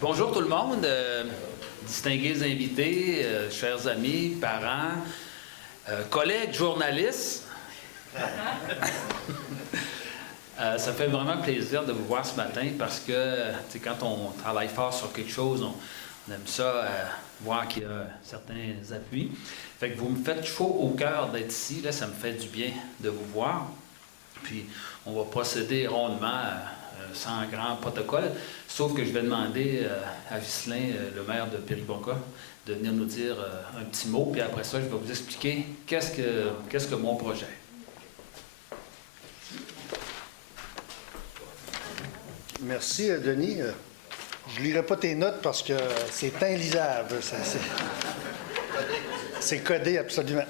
Bonjour tout le monde, distingués invités, chers amis, parents, collègues, journalistes. Ça fait vraiment plaisir de vous voir ce matin parce que quand on travaille fort sur quelque chose, on aime ça voir qu'il y a certains appuis. Fait que vous me faites chaud au cœur d'être ici, là, ça me fait du bien de vous voir. Puis on va procéder rondement sans grand protocole, sauf que je vais demander à Ghislain, le maire de Péribonka, de venir nous dire un petit mot, puis après ça, je vais vous expliquer qu'est-ce que mon projet. Merci, Denis. Je ne lirai pas tes notes parce que c'est inlisable. C'est codé absolument.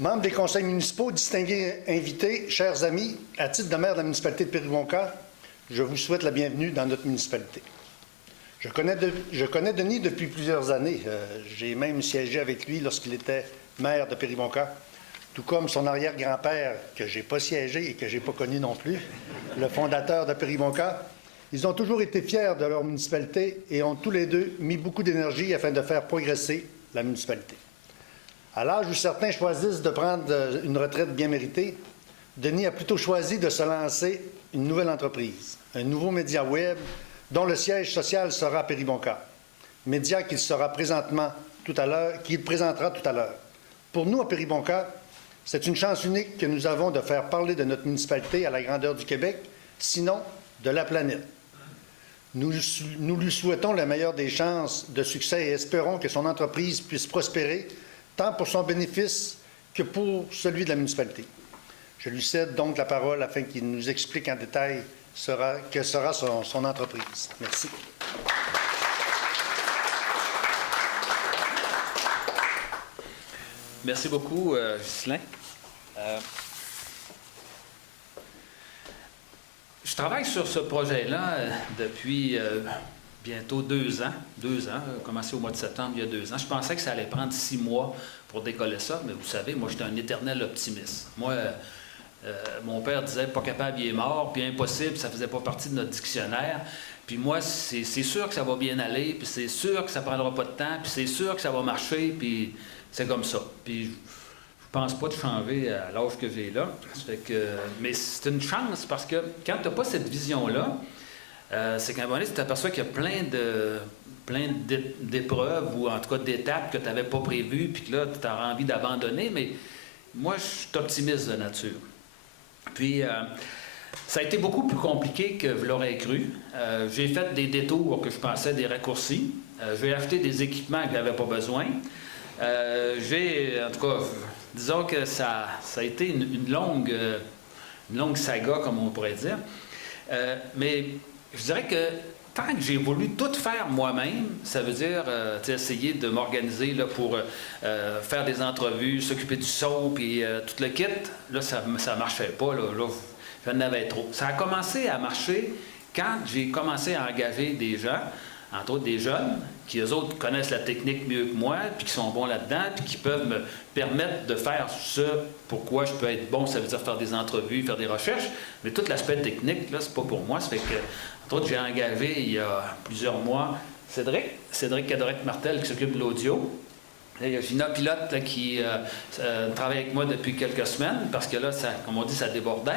Membres des conseils municipaux, distingués invités, chers amis, à titre de maire de la municipalité de Péribonka, je vous souhaite la bienvenue dans notre municipalité. Je connais Denis depuis plusieurs années. J'ai même siégé avec lui lorsqu'il était maire de Péribonka, tout comme son arrière-grand-père, que je n'ai pas siégé et que je n'ai pas connu non plus, le fondateur de Péribonka. Ils ont toujours été fiers de leur municipalité et ont tous les deux mis beaucoup d'énergie afin de faire progresser la municipalité. À l'âge où certains choisissent de prendre une retraite bien méritée, Denis a plutôt choisi de se lancer une nouvelle entreprise, un nouveau média web dont le siège social sera à Péribonka, média qu'il présentera tout à l'heure. Pour nous, à Péribonka, c'est une chance unique que nous avons de faire parler de notre municipalité à la grandeur du Québec, sinon de la planète. Nous lui souhaitons la meilleure des chances de succès et espérons que son entreprise puisse prospérer tant pour son bénéfice que pour celui de la municipalité. Je lui cède donc la parole afin qu'il nous explique en détail quelle sera son entreprise. Merci. Merci beaucoup, Ghislain. Je travaille sur ce projet-là depuis bientôt 2 ans. 2 ans, commencé au mois de septembre, il y a 2 ans. Je pensais que ça allait prendre 6 mois pour décoller ça, mais vous savez, moi, j'étais un éternel optimiste. Moi, mon père disait « pas capable, il est mort », puis « impossible », ça faisait pas partie de notre dictionnaire. Puis moi, c'est sûr que ça va bien aller, puis c'est sûr que ça prendra pas de temps, puis c'est sûr que ça va marcher, puis c'est comme ça. Puis je pense pas de changer à l'âge que j'ai là. Mais c'est une chance parce que quand tu n'as pas cette vision-là, c'est qu'à un moment donné, tu t'aperçois qu'il y a plein d'épreuves ou en tout cas d'étapes que tu n'avais pas prévues puis que là, tu as envie d'abandonner. Mais moi, je suis optimiste de nature. Puis, ça a été beaucoup plus compliqué que je l'aurais cru. J'ai fait des détours que je pensais des raccourcis. J'ai acheté des équipements que je n'avais pas besoin. En tout cas, disons que ça a été une longue saga, comme on pourrait dire. Mais je dirais que tant que j'ai voulu tout faire moi-même, ça veut dire essayer de m'organiser là, pour faire des entrevues, s'occuper du son, puis tout le kit, là, ça ne marchait pas. Là, j'en avais trop. Ça a commencé à marcher quand j'ai commencé à engager des gens, entre autres des jeunes, qui eux autres connaissent la technique mieux que moi, puis qui sont bons là-dedans, puis qui peuvent me permettre de faire ce pourquoi je peux être bon, ça veut dire faire des entrevues, faire des recherches, mais tout l'aspect technique, là, c'est pas pour moi. Ça fait que, entre autres, j'ai engagé il y a plusieurs mois Cédric Cadorette-Martel qui s'occupe de l'audio. Il y a Gina Pilote là, qui travaille avec moi depuis quelques semaines, parce que là, comme on dit, ça débordait.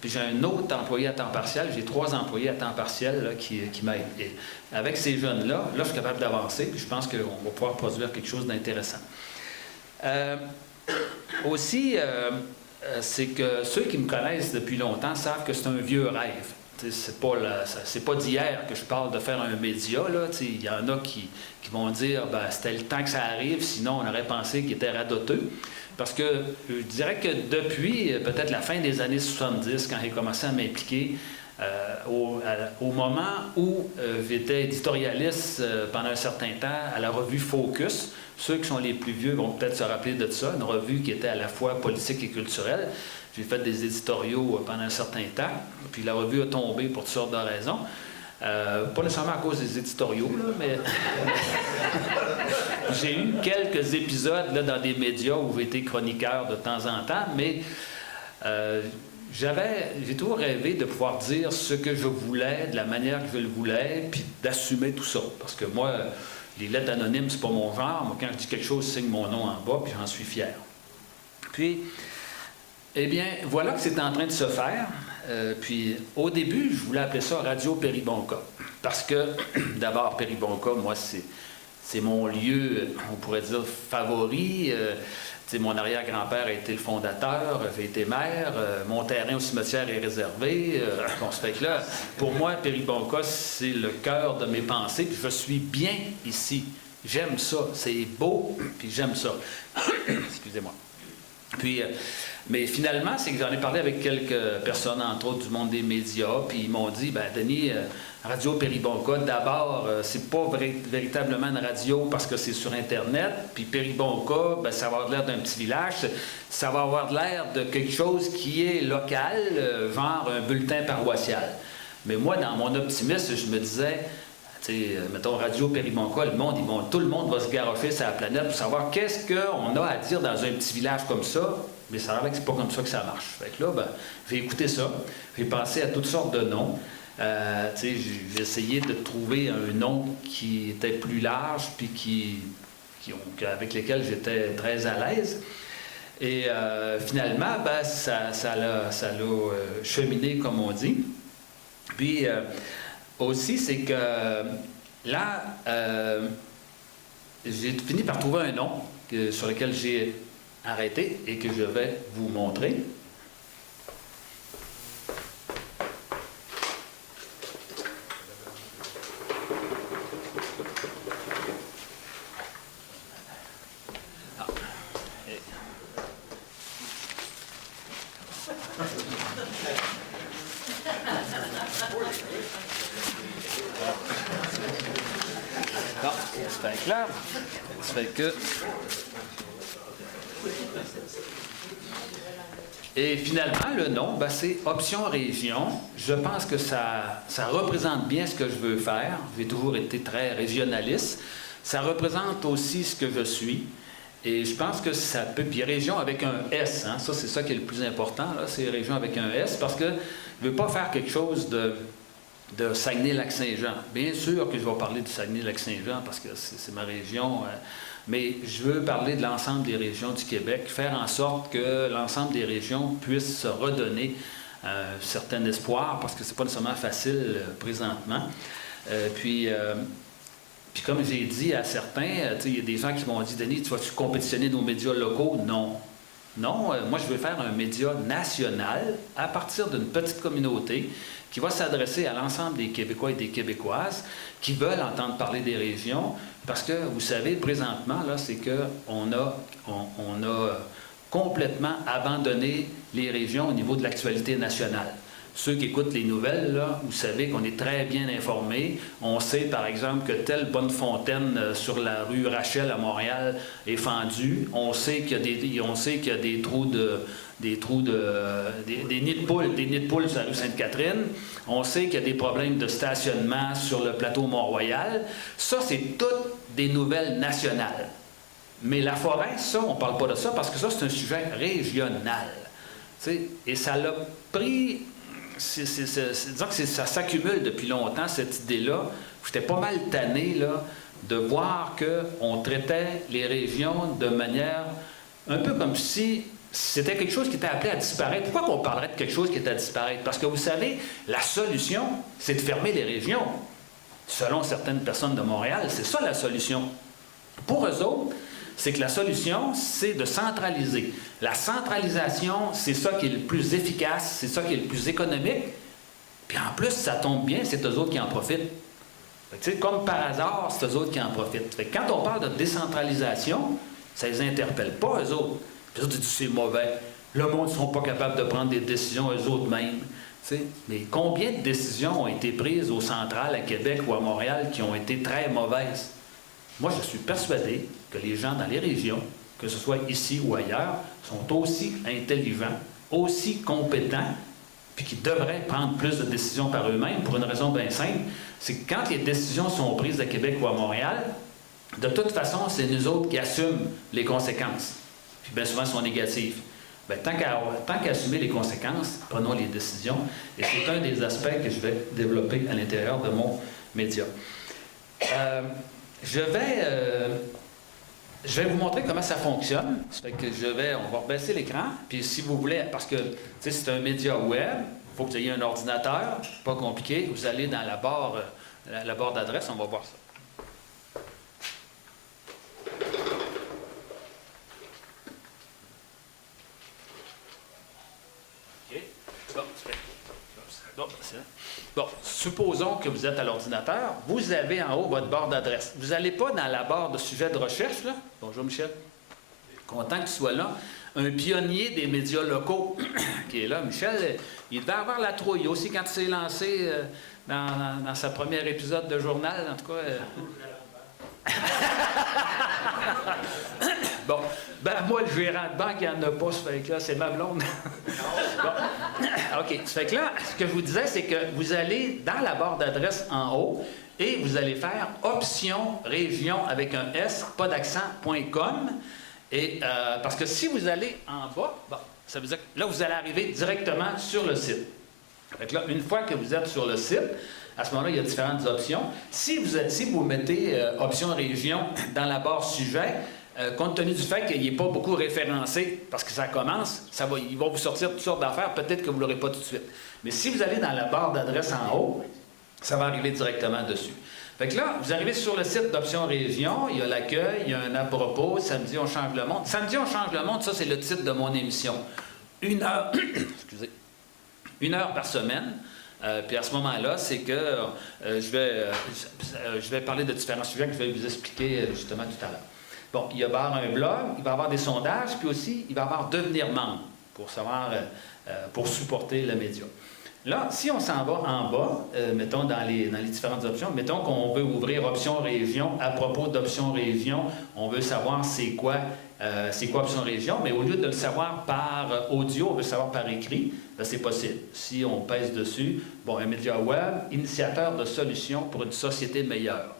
Puis j'ai un autre employé à temps partiel, j'ai 3 employés à temps partiel là, qui m'aident. Et avec ces jeunes-là, je suis capable d'avancer, puis je pense qu'on va pouvoir produire quelque chose d'intéressant. Aussi, c'est que ceux qui me connaissent depuis longtemps savent que c'est un vieux rêve. C'est pas d'hier que je parle de faire un média. Il y en a qui vont dire ben, c'était le temps que ça arrive, sinon on aurait pensé qu'il était radoteux. Parce que je dirais que depuis peut-être la fin des années 70, quand j'ai commencé à m'impliquer, au moment où j'étais éditorialiste pendant un certain temps à la revue Focus, ceux qui sont les plus vieux vont peut-être se rappeler de ça, une revue qui était à la fois politique et culturelle. J'ai fait des éditoriaux pendant un certain temps, puis la revue a tombé pour toutes sortes de raisons. Pas nécessairement à cause des éditoriaux, là, mais j'ai eu quelques épisodes là, dans des médias où j'ai été chroniqueur de temps en temps, mais j'ai toujours rêvé de pouvoir dire ce que je voulais, de la manière que je le voulais, puis d'assumer tout ça. Parce que moi, les lettres anonymes, c'est pas mon genre. Moi, quand je dis quelque chose, je signe mon nom en bas, puis j'en suis fier. Puis, eh bien, voilà que c'est en train de se faire. Puis, au début, je voulais appeler ça Radio Péribonka. Parce que, d'abord, Péribonka, moi, c'est mon lieu, on pourrait dire, favori. Mon arrière-grand-père a été le fondateur, j'ai été maire, mon terrain au cimetière est réservé. Bon, ça fait que là, pour moi, Péribonka, c'est le cœur de mes pensées, puis je suis bien ici. J'aime ça, c'est beau, puis j'aime ça. Excusez-moi. Puis, mais finalement, c'est que j'en ai parlé avec quelques personnes, entre autres du monde des médias, puis ils m'ont dit, ben Denis, Radio Péribonka, d'abord, c'est pas véritablement une radio parce que c'est sur Internet, puis Péribonka, ben, ça va avoir l'air d'un petit village, ça va avoir l'air de quelque chose qui est local, genre un bulletin paroissial. Mais moi, dans mon optimisme, je me disais, mettons Radio Péribonka, tout le monde va se garrocher sur la planète pour savoir qu'est-ce qu'on a à dire dans un petit village comme ça, mais ça a l'air que c'est pas comme ça que ça marche. Fait que là, ben, j'ai écouté ça, j'ai pensé à toutes sortes de noms. J'ai essayé de trouver un nom qui était plus large, puis avec lesquels j'étais très à l'aise. Et finalement, ben, ça l'a cheminé, comme on dit. Puis aussi, c'est que là, j'ai fini par trouver un nom sur lequel j'ai arrêté et que je vais vous montrer. Ça fait que... Et finalement, le nom, ben, c'est Option Région. Je pense que ça représente bien ce que je veux faire. J'ai toujours été très régionaliste. Ça représente aussi ce que je suis. Et je pense que ça peut... Puis région avec un S, hein, ça, c'est ça qui est le plus important, là, c'est région avec un S, parce que je ne veux pas faire quelque chose de Saguenay-Lac-Saint-Jean. Bien sûr que je vais parler du Saguenay-Lac-Saint-Jean parce que c'est ma région, mais je veux parler de l'ensemble des régions du Québec, faire en sorte que l'ensemble des régions puissent se redonner un certain espoir parce que c'est pas nécessairement facile présentement. Puis comme j'ai dit à certains, il y a des gens qui m'ont dit « Denis, tu vas-tu compétitionner nos médias locaux? » Non. Non, moi je veux faire un média national à partir d'une petite communauté qui va s'adresser à l'ensemble des Québécois et des Québécoises qui veulent entendre parler des régions, parce que, vous savez, présentement, là, c'est qu'on a complètement abandonné les régions au niveau de l'actualité nationale. Ceux qui écoutent les nouvelles, là, vous savez qu'on est très bien informés. On sait, par exemple, que telle bonne fontaine sur la rue Rachel à Montréal est fendue. On sait qu'il y a des nids de poules sur la rue Sainte-Catherine. On sait qu'il y a des problèmes de stationnement sur le plateau Mont-Royal. Ça, c'est toutes des nouvelles nationales. Mais la forêt, ça, on ne parle pas de ça parce que ça, c'est un sujet régional. T'sais, et ça l'a pris... disons que ça s'accumule depuis longtemps, cette idée-là. J'étais pas mal tanné là, de voir qu'on traitait les régions de manière un peu comme si c'était quelque chose qui était appelé à disparaître. Pourquoi qu'on parlerait de quelque chose qui était à disparaître? Parce que vous savez, la solution, c'est de fermer les régions. Selon certaines personnes de Montréal, c'est ça la solution. Pour eux autres, c'est que la solution, c'est de centraliser. La centralisation, c'est ça qui est le plus efficace, c'est ça qui est le plus économique. Puis en plus, ça tombe bien, c'est eux autres qui en profitent. Fait que, comme par hasard, c'est eux autres qui en profitent. Fait que quand on parle de décentralisation, ça ne les interpelle pas, eux autres. Puis eux autres disent c'est mauvais. Le monde ne sont pas capables de prendre des décisions eux autres mêmes. T'sais. Mais combien de décisions ont été prises au central, à Québec ou à Montréal qui ont été très mauvaises? Moi, je suis persuadé que les gens dans les régions, que ce soit ici ou ailleurs, sont aussi intelligents, aussi compétents, puis qui devraient prendre plus de décisions par eux-mêmes pour une raison bien simple, c'est que quand les décisions sont prises à Québec ou à Montréal, de toute façon, c'est nous autres qui assument les conséquences. Puis bien souvent, elles sont négatives. bien, tant qu'à assumer les conséquences, prenons les décisions. Et c'est un des aspects que je vais développer à l'intérieur de mon média. Je vais vous montrer comment ça fonctionne. Ça fait que on va baisser l'écran. Puis si vous voulez, parce que c'est un média web, il faut que vous ayez un ordinateur, pas compliqué. Vous allez dans la barre d'adresse, on va voir ça. Bon, supposons que vous êtes à l'ordinateur, vous avez en haut votre barre d'adresse. Vous n'allez pas dans la barre de sujet de recherche, là. Bonjour Michel. Content que tu sois là. Un pionnier des médias locaux qui est là. Michel, il devait avoir la trouille aussi quand il s'est lancé dans sa première épisode de journal, en tout cas. Bon, ben moi, le gérant de banque, il n'y en a pas, ça fait que là, c'est ma blonde. Bon. OK, ça fait que là, ce que je vous disais, c'est que vous allez dans la barre d'adresse en haut et vous allez faire option région avec un S, pas d'accent.com. Et parce que si vous allez en bas, bon, ça veut dire que là, vous allez arriver directement sur le site. Fait que là, une fois que vous êtes sur le site, à ce moment-là, il y a différentes options. Si vous mettez option région dans la barre sujet, compte tenu du fait qu'il n'est pas beaucoup référencé, parce que ça commence, il va vous sortir toutes sortes d'affaires, peut-être que vous ne l'aurez pas tout de suite. Mais si vous allez dans la barre d'adresse en haut, ça va arriver directement dessus. Fait que là, vous arrivez sur le site d'Option Région, il y a l'accueil, il y a un à propos, Samedi, on change le monde. Samedi, on change le monde, ça, c'est le titre de mon émission. 1 heure, excusez, 1 heure par semaine. Puis à ce moment-là, c'est que je vais parler de différents sujets que je vais vous expliquer justement tout à l'heure. Bon, il va y avoir un blog, il va y avoir des sondages, puis aussi, il va y avoir devenir membre pour savoir, pour supporter le média. Là, si on s'en va en bas, mettons dans les différentes options, mettons qu'on veut ouvrir option région. À propos d'option région, on veut savoir c'est quoi option région, mais au lieu de le savoir par audio, on veut le savoir par écrit, bien, c'est possible. Si on pèse dessus, bon, un média web, initiateur de solutions pour une société meilleure.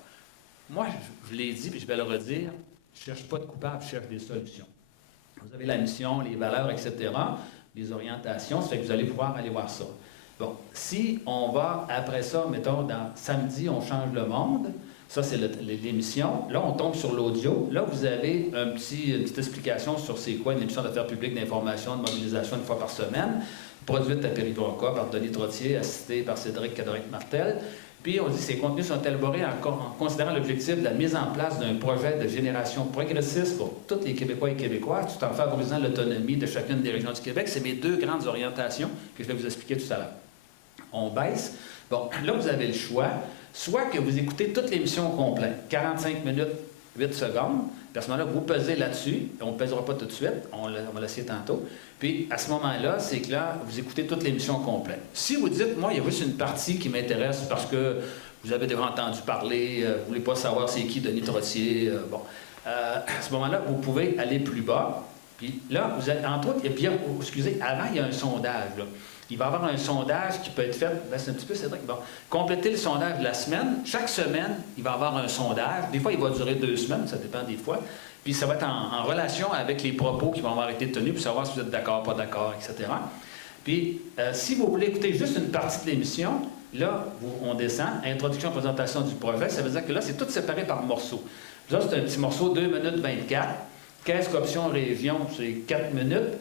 Moi, je l'ai dit, puis je vais le redire, je ne cherche pas de coupable, je cherche des solutions. Vous avez la mission, les valeurs, etc., les orientations, ça fait que vous allez pouvoir aller voir ça. Bon, si on va après ça, mettons, dans Samedi, on change le monde, ça c'est l'émission, là on tombe sur l'audio, là vous avez une petite explication sur c'est quoi une émission d'affaires publiques, d'information, de mobilisation une fois par semaine, produite à Périguonca par Denis Trottier, assisté par Cédric Cadoric-Martel. Puis on dit que ces contenus sont élaborés en considérant l'objectif de la mise en place d'un projet de génération progressiste pour tous les Québécois et Québécoises, tout en favorisant l'autonomie de chacune des régions du Québec. C'est mes deux grandes orientations que je vais vous expliquer tout à l'heure. On baisse. Bon, là, vous avez le choix. Soit que vous écoutez toute l'émission au complet, 45 minutes, 8 secondes. Puis à ce moment-là, vous pesez là-dessus. On ne pèsera pas tout de suite. On va l'essayer tantôt. Puis à ce moment-là, c'est que là, vous écoutez toute l'émission au complet. Si vous dites, moi, il y a juste une partie qui m'intéresse parce que vous avez déjà entendu parler, vous ne voulez pas savoir c'est qui Denis Trottier, bon. À ce moment-là, vous pouvez aller plus bas. Puis là, vous êtes, entre autres, et puis, excusez, avant, il y a un sondage, là. Il va y avoir un sondage qui peut être fait, ben c'est un petit peu Cédric, bon, compléter le sondage de la semaine. Chaque semaine, il va y avoir un sondage. Des fois, il va durer 2 semaines, ça dépend des fois. Puis ça va être en relation avec les propos qui vont avoir été tenus pour savoir si vous êtes d'accord, pas d'accord, etc. Puis, si vous voulez écouter juste une partie de l'émission, là, on descend, introduction, présentation du projet, ça veut dire que là, c'est tout séparé par morceaux. Là, c'est un petit morceau, 2 minutes 24. Qu'est-ce qu'option région? C'est 4 minutes.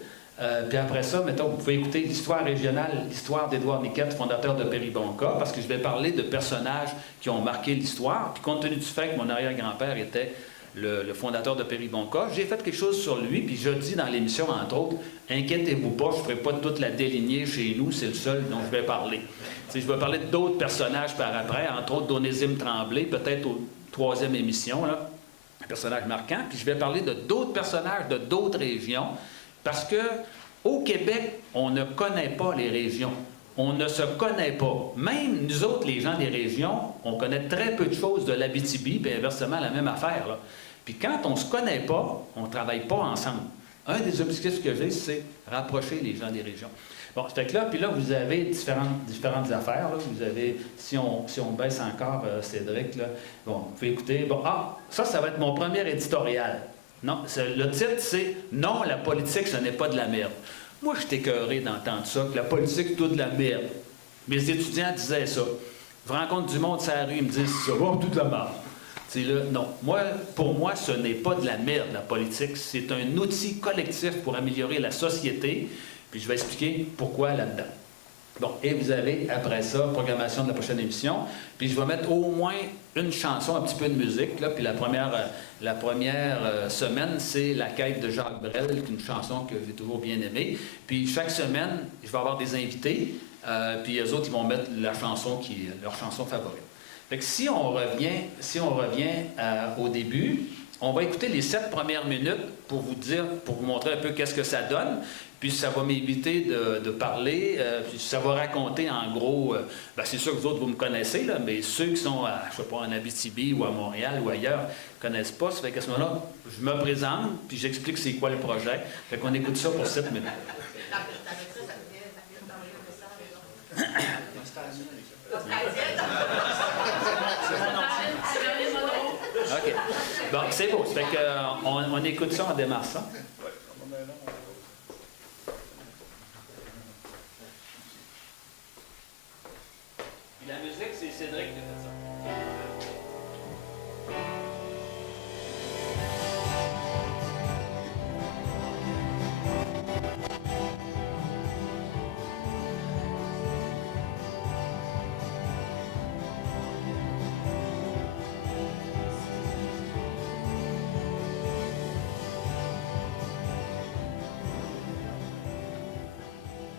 Puis après ça, mettons, vous pouvez écouter l'histoire régionale, l'histoire d'Édouard Niquette, fondateur de Péribonka, parce que je vais parler de personnages qui ont marqué l'histoire. Puis compte tenu du fait que mon arrière-grand-père était le fondateur de Péribonka, j'ai fait quelque chose sur lui, puis je dis dans l'émission, entre autres, inquiétez-vous pas, je ne ferai pas toute la délignée chez nous, c'est le seul dont je vais parler. T'sais, je vais parler d'autres personnages par après, entre autres d'Onésime Tremblay, peut-être aux 3e émission, là, un personnage marquant, puis je vais parler de d'autres personnages de d'autres régions, parce que au Québec, on ne connaît pas les régions. On ne se connaît pas. Même nous autres, les gens des régions, on connaît très peu de choses de l'Abitibi, puis inversement, la même affaire, là. Puis quand on ne se connaît pas, on ne travaille pas ensemble. Un des objectifs que j'ai, c'est rapprocher les gens des régions. Bon, fait que là, puis là, vous avez différentes affaires. Là. Vous avez, si on baisse encore, Cédric, là, bon, vous pouvez écouter. Bon, ça va être mon premier éditorial. Non, le titre, c'est « Non, la politique, ce n'est pas de la merde ». Moi, je suis écœuré d'entendre ça, que la politique, c'est tout de la merde. Mes étudiants disaient ça. Je rencontre du monde sur la rue, ils me disent « Ça va, toute la merde ». C'est là, non. Pour moi, ce n'est pas de la merde, la politique. C'est un outil collectif pour améliorer la société. Puis je vais expliquer pourquoi là-dedans. Bon, et vous avez, après ça, programmation de la prochaine émission. Puis je vais mettre au moins une chanson, un petit peu de musique. Là, puis la première semaine, c'est La quête de Jacques Brel, qui est une chanson que j'ai toujours bien aimée. Puis chaque semaine, je vais avoir des invités. Puis eux autres, ils vont mettre leur chanson favorite. Fait que si on revient au début, on va écouter les 7 premières minutes pour vous montrer un peu qu'est-ce que ça donne. Puis ça va m'éviter de parler, puis ça va raconter en gros, c'est sûr que vous autres, vous me connaissez, là, mais ceux qui sont, en Abitibi ou à Montréal ou ailleurs, ne connaissent pas. Ça fait qu'à ce moment-là, je me présente, puis j'explique c'est quoi le projet. Fait qu'on écoute ça pour 7 minutes. OK. Bon, c'est beau. Ça fait qu'on écoute ça, on démarre ça. La musique, c'est Cédric qui a fait ça.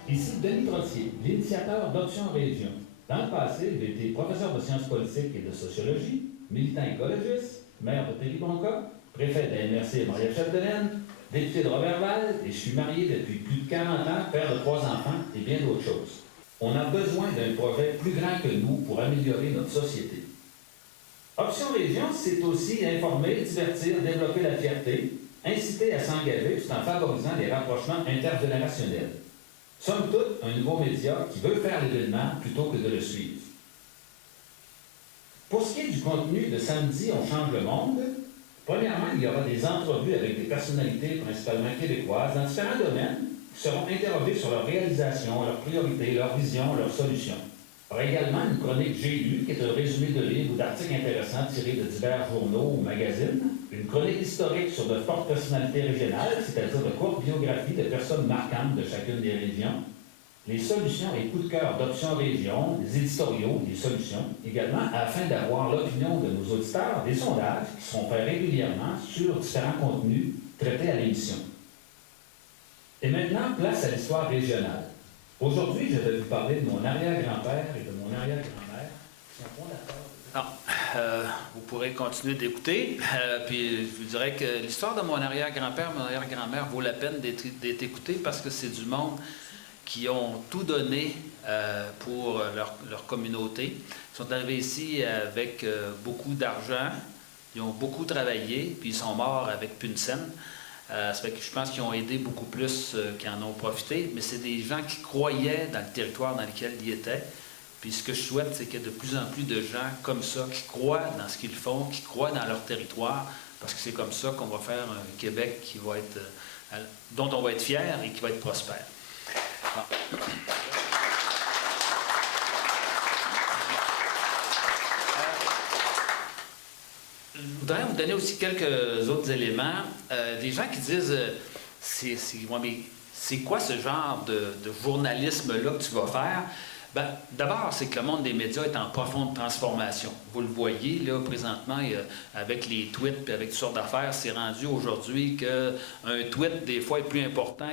Ici Denis Trottier, l'initiateur d'Option Région. Dans le passé, j'ai été professeur de sciences politiques et de sociologie, militant écologiste, maire de Péribonka, préfet de la MRC Maria-Chapdelaine, député de Roberval, et je suis marié depuis plus de 40 ans, père de 3 enfants et bien d'autres choses. On a besoin d'un projet plus grand que nous pour améliorer notre société. Option Région, c'est aussi informer, divertir, développer la fierté, inciter à s'engager tout en favorisant les rapprochements intergénérationnels. Somme toute, un nouveau média qui veut faire l'événement plutôt que de le suivre. Pour ce qui est du contenu de samedi On change le monde, premièrement, il y aura des entrevues avec des personnalités principalement québécoises dans différents domaines qui seront interrogées sur leurs réalisations, leurs priorités, leurs visions, leurs solutions. Il y aura également une chronique J'ai lu, qui est un résumé de livres ou d'articles intéressants tirés de divers journaux ou magazines. Une chronique historique sur de fortes personnalités régionales, c'est-à-dire de courtes biographies de personnes marquantes de chacune des régions. Les solutions et coups de cœur d'Option Région, des éditoriaux, des solutions, également afin d'avoir l'opinion de nos auditeurs, des sondages qui seront faits régulièrement sur différents contenus traités à l'émission. Et maintenant, place à l'histoire régionale. Aujourd'hui, je vais vous parler de mon arrière-grand-père et de mon arrière-grand-mère qui sont fondateurs. Vous pourrez continuer d'écouter. Puis je vous dirais que l'histoire de mon arrière-grand-père, mon arrière-grand-mère vaut la peine d'être écoutée parce que c'est du monde qui ont tout donné pour leur communauté. Ils sont arrivés ici avec beaucoup d'argent, ils ont beaucoup travaillé, puis ils sont morts avec plus une scène. Ça fait que je pense qu'ils ont aidé beaucoup plus qu'ils en ont profité, mais c'est des gens qui croyaient dans le territoire dans lequel ils étaient. Puis ce que je souhaite, c'est qu'il y ait de plus en plus de gens comme ça qui croient dans ce qu'ils font, qui croient dans leur territoire, parce que c'est comme ça qu'on va faire un Québec qui va être, dont on va être fier et qui va être prospère. Bon. Je voudrais vous donner aussi quelques autres éléments. Des gens qui disent c'est quoi ce genre de journalisme-là que tu vas faire? D'abord, c'est que le monde des médias est en profonde transformation. Vous le voyez, là, présentement, avec les tweets et avec toutes sortes d'affaires, c'est rendu aujourd'hui qu'un tweet, des fois, est plus important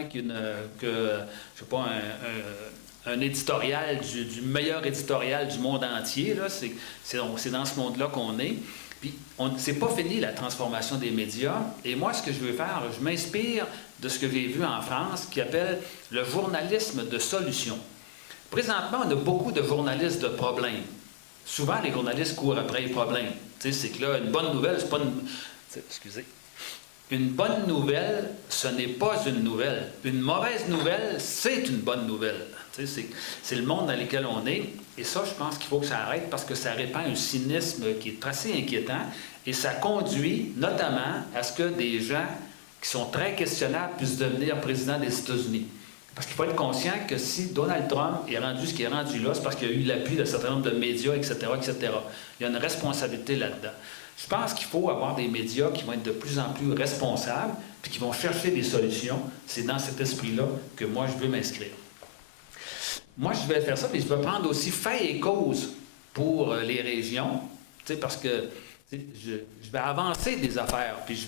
un éditorial du meilleur éditorial du monde entier. Là. C'est dans ce monde-là qu'on est. Puis, c'est pas fini la transformation des médias. Et moi, ce que je veux faire, je m'inspire de ce que j'ai vu en France, qui appelle le journalisme de solution. Présentement, on a beaucoup de journalistes de problèmes. Souvent, les journalistes courent après les problèmes. Tu sais, c'est que là, une bonne nouvelle, c'est pas une... Excusez. Une bonne nouvelle, ce n'est pas une nouvelle. Une mauvaise nouvelle, c'est une bonne nouvelle. Tu sais, c'est le monde dans lequel on est. Et ça, je pense qu'il faut que ça arrête parce que ça répand un cynisme qui est assez inquiétant et ça conduit notamment à ce que des gens qui sont très questionnables puissent devenir président des États-Unis. Parce qu'il faut être conscient que si Donald Trump est rendu ce qui est rendu là, c'est parce qu'il y a eu l'appui d'un certain nombre de médias, etc., etc. Il y a une responsabilité là-dedans. Je pense qu'il faut avoir des médias qui vont être de plus en plus responsables puis qui vont chercher des solutions. C'est dans cet esprit-là que moi, je veux m'inscrire. Moi, je vais faire ça, mais je vais prendre aussi fait et cause pour les régions, parce que je vais avancer des affaires, puis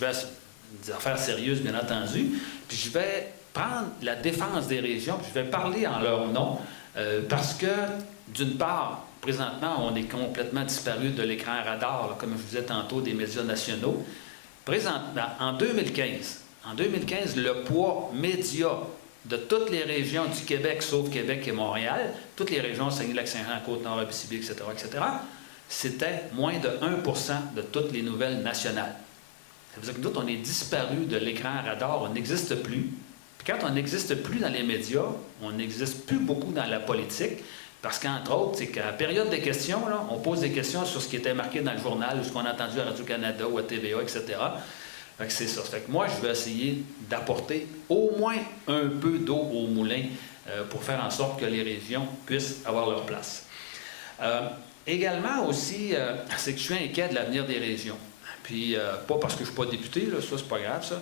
des affaires sérieuses, bien entendu, puis je vais prendre la défense des régions, puis je vais parler en leur nom, parce que, d'une part, présentement, on est complètement disparu de l'écran radar, là, comme je vous disais tantôt, des médias nationaux. Présentement, en 2015, le poids média de toutes les régions du Québec, sauf Québec et Montréal, toutes les régions, Saguenay-Lac-Saint-Jean, Côte-Nord, Abitibi, etc., c'était moins de 1% de toutes les nouvelles nationales. Ça veut dire que nous, on est disparu de l'écran radar, on n'existe plus. Puis quand on n'existe plus dans les médias, on n'existe plus beaucoup dans la politique, parce qu'entre autres, c'est qu'à la période des questions, là, on pose des questions sur ce qui était marqué dans le journal, ou ce qu'on a entendu à Radio-Canada ou à TVA, etc. Fait que c'est ça. Fait que moi, je vais essayer d'apporter au moins un peu d'eau au moulin pour faire en sorte que les régions puissent avoir leur place. Également aussi, c'est que je suis inquiet de l'avenir des régions. Puis, pas parce que je ne suis pas député, là, ça, c'est pas grave, ça.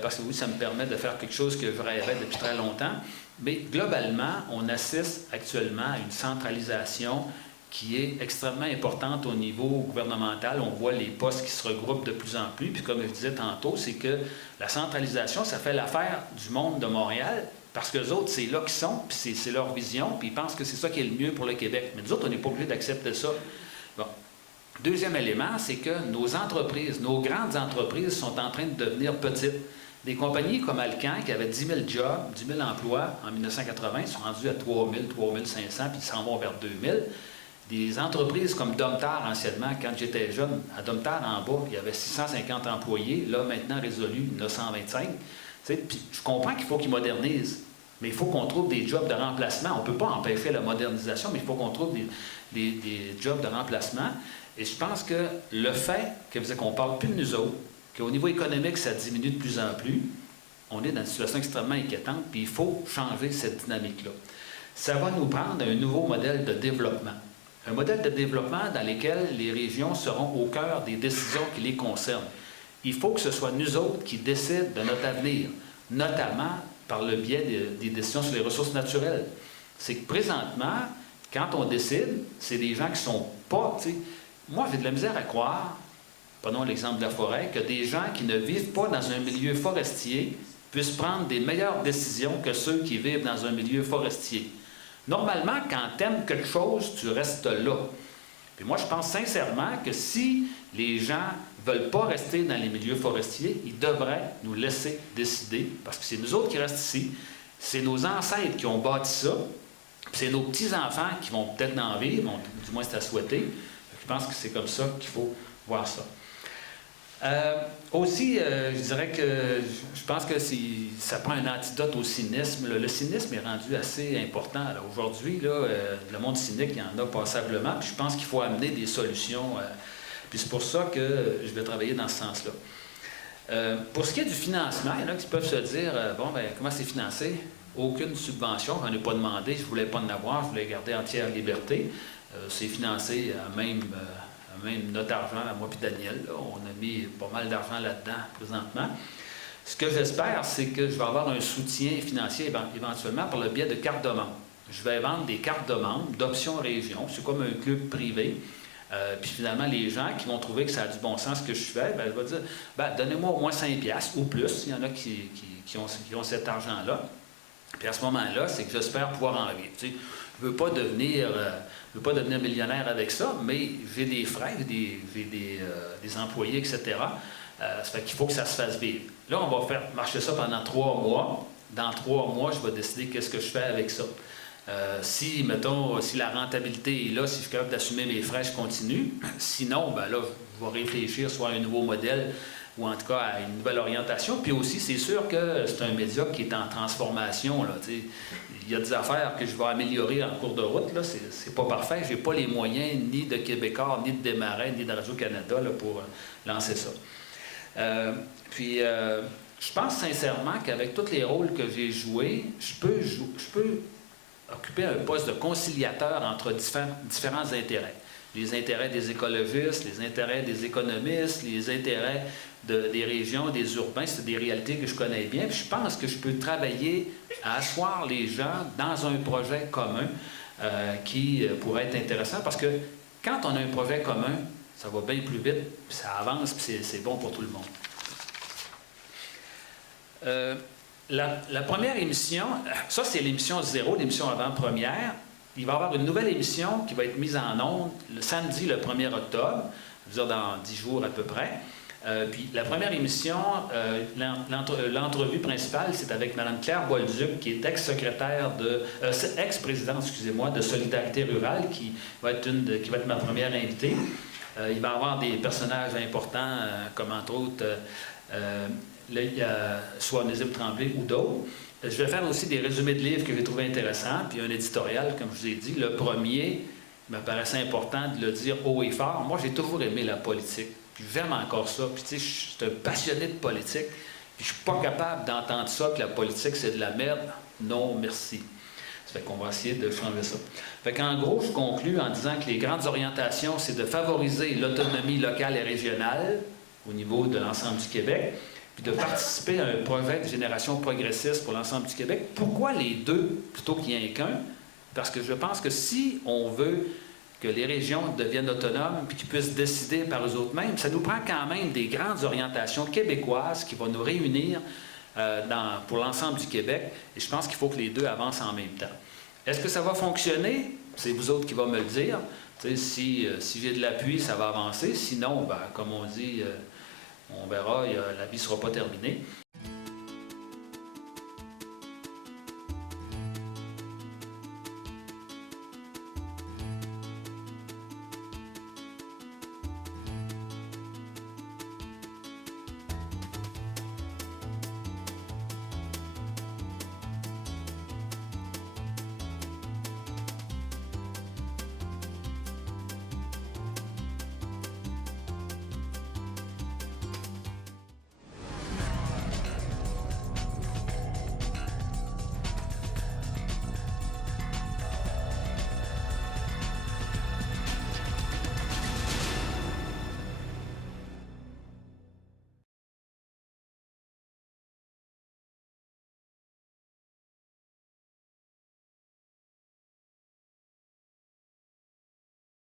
Parce que oui, ça me permet de faire quelque chose que je rêvais depuis très longtemps. Mais globalement, on assiste actuellement à une centralisation qui est extrêmement importante au niveau gouvernemental. On voit les postes qui se regroupent de plus en plus. Puis comme je disais tantôt, c'est que la centralisation, ça fait l'affaire du monde de Montréal, parce que les autres, c'est là qu'ils sont, puis c'est leur vision, puis ils pensent que c'est ça qui est le mieux pour le Québec. Mais nous autres, on n'est pas obligés d'accepter ça. Bon. Deuxième élément, c'est que nos entreprises, nos grandes entreprises sont en train de devenir petites. Des compagnies comme Alcan, qui avaient 10 000 jobs, 10 000 emplois en 1980, sont rendus à 3 000, 3 500, puis ils s'en vont vers 2 000. Des entreprises comme Domtar, anciennement, quand j'étais jeune, à Domtar, en bas, il y avait 650 employés. Là, maintenant, résolu, il y en a 125. Puis je comprends qu'il faut qu'ils modernisent, mais il faut qu'on trouve des jobs de remplacement. On ne peut pas empêcher la modernisation, mais il faut qu'on trouve des jobs de remplacement. Et je pense que le fait qu'on ne parle plus de nous autres, qu'au niveau économique, ça diminue de plus en plus, on est dans une situation extrêmement inquiétante, puis il faut changer cette dynamique-là. Ça va nous prendre un nouveau modèle de développement. Un modèle de développement dans lequel les régions seront au cœur des décisions qui les concernent. Il faut que ce soit nous autres qui décident de notre avenir, notamment par le biais des décisions sur les ressources naturelles. C'est que présentement, quand on décide, c'est des gens qui ne sont pas... Moi, j'ai de la misère à croire, prenons l'exemple de la forêt, que des gens qui ne vivent pas dans un milieu forestier puissent prendre des meilleures décisions que ceux qui vivent dans un milieu forestier. Normalement, quand tu aimes quelque chose, tu restes là. Puis moi, je pense sincèrement que si les gens ne veulent pas rester dans les milieux forestiers, ils devraient nous laisser décider, parce que c'est nous autres qui restent ici, c'est nos ancêtres qui ont bâti ça, puis c'est nos petits-enfants qui vont peut-être en vivre, du moins c'est à souhaiter. Je pense que c'est comme ça qu'il faut voir ça. Aussi, je dirais que je pense que ça prend un antidote au cynisme. Le cynisme est rendu assez important. Aujourd'hui, le monde cynique, il y en a passablement. Puis je pense qu'il faut amener des solutions. Puis c'est pour ça que je vais travailler dans ce sens-là. Pour ce qui est du financement, il y en a qui peuvent se dire, comment c'est financé? Aucune subvention, je n'en ai pas demandé, je ne voulais pas en avoir, je voulais garder entière liberté. C'est financé à même notre argent, à moi et Daniel. Là. On a mis pas mal d'argent là-dedans présentement. Ce que j'espère, c'est que je vais avoir un soutien financier éventuellement par le biais de cartes de membres. Je vais vendre des cartes de membres d'Option Région. C'est comme un club privé. Puis finalement, les gens qui vont trouver que ça a du bon sens ce que je fais, je vais dire, donnez-moi au moins 5$ ou plus. Il y en a qui ont cet argent-là. Puis à ce moment-là, c'est que j'espère pouvoir en vivre. Tu sais, je ne veux pas devenir millionnaire avec ça, mais j'ai des frais, j'ai des employés, etc. Ça fait qu'il faut que ça se fasse vivre. Là, on va faire marcher ça pendant 3 mois. Dans 3 mois, je vais décider qu'est-ce que je fais avec ça. Si la rentabilité est là, si je suis capable d'assumer mes frais, je continue. Sinon, là, je vais réfléchir soit à un nouveau modèle ou en tout cas à une nouvelle orientation. Puis aussi, c'est sûr que c'est un média qui est en transformation. Là, il y a des affaires que je vais améliorer en cours de route. C'est pas parfait. Je n'ai pas les moyens ni de Québécois, ni de Desmarais, ni de Radio-Canada pour lancer ça. Je pense sincèrement qu'avec tous les rôles que j'ai joués, je peux occuper un poste de conciliateur entre différents intérêts. Les intérêts des écologistes, les intérêts des économistes, les intérêts des régions, des urbains, c'est des réalités que je connais bien. Puis je pense que je peux travailler à asseoir les gens dans un projet commun qui pourrait être intéressant, parce que quand on a un projet commun, ça va bien plus vite, puis ça avance, puis c'est bon pour tout le monde. La première émission, ça c'est l'émission 0, l'émission avant-première. Il va y avoir une nouvelle émission qui va être mise en ondes le samedi, le 1er octobre, c'est-à-dire dans 10 jours à peu près. Puis la première émission, l'entrevue principale, c'est avec Mme Claire Bolduc, qui est ex-secrétaire ex-présidente, excusez-moi, de Solidarité rurale, qui va être ma première invitée. Il va y avoir des personnages importants, comme entre autres soit Onésime Tremblay ou d'autres. Je vais faire aussi des résumés de livres que j'ai trouvés intéressants, puis un éditorial, comme je vous ai dit. Le premier, il me paraissait important de le dire haut et fort. Moi, j'ai toujours aimé la politique, puis j'aime encore ça. Puis tu sais, je suis un passionné de politique, puis je ne suis pas capable d'entendre ça, que la politique, c'est de la merde. Non, merci. Ça fait qu'on va essayer de changer ça. Fait qu'en gros, je conclue en disant que les grandes orientations, c'est de favoriser l'autonomie locale et régionale au niveau de l'ensemble du Québec, puis de participer à un projet de génération progressiste pour l'ensemble du Québec. Pourquoi les deux plutôt qu'il n'y en ait qu'un? Parce que je pense que si on veut que les régions deviennent autonomes puis qu'ils puissent décider par eux-mêmes, ça nous prend quand même des grandes orientations québécoises qui vont nous réunir pour l'ensemble du Québec. Et je pense qu'il faut que les deux avancent en même temps. Est-ce que ça va fonctionner? C'est vous autres qui va me le dire. Si j'ai de l'appui, ça va avancer. Sinon, comme on dit... on verra, la vie ne sera pas terminée.